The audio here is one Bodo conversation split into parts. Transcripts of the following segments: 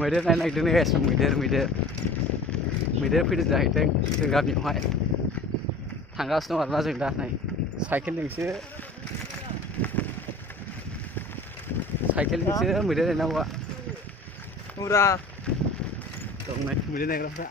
मैदेर नायनो नागिरदों गाइस मैदेर फैदों जाहैदों जों गामियावहाय थांगासिनो दं आरोना जों दा नै साइकेलजोंसो मैदेर नायनांगौआ फुरा दं नै मैदेर नायग्राफ्रा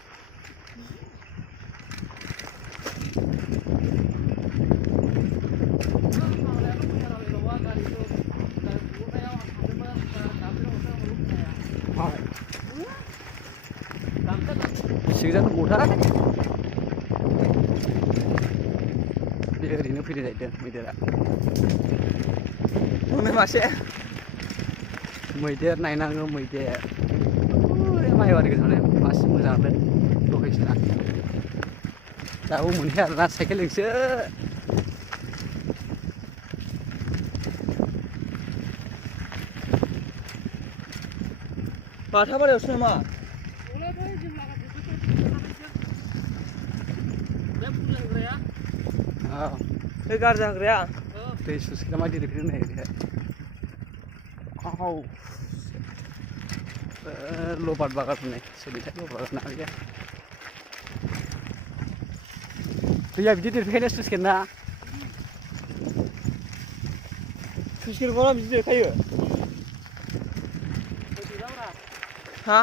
सिगांथ' बथारा बे ओरैनो फैदों जाहैदों मैदेरा बुंनो मासे मैदेर नायनांगौ मैदेर माइबारि गोजानाय मासे मोजाङानो लकेसना दाबो मोनहैया आरोना साइकेलजोंसो बाथाबारियावसो नामा बे गाज्रि जाग्राया दै सुस्किना मा गिदिर फैदों नै लबार बागान नै सोलिथाय लबार बागान गैया दैया बिदि देरफैखायनो सुस्केना सुस्केनखौना बिदि देखायो हा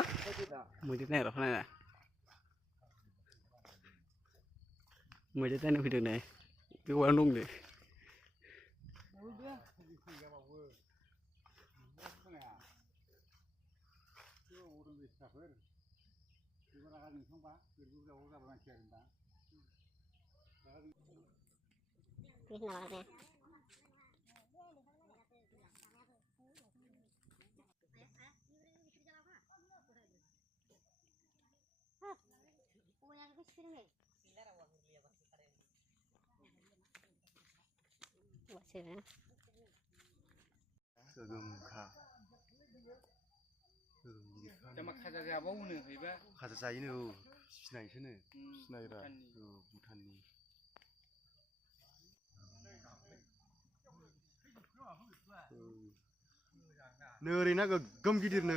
मैदेर नायग्राखौ नायना मैदेर नायनो फैदों नै बे औवायावनो दं नै खाजा जाबावनो हैबा खाजा जायोनो औ सिनायसोनो सिनायरा औ भुटाननि नै ओरैना गोगोम गिदिर नै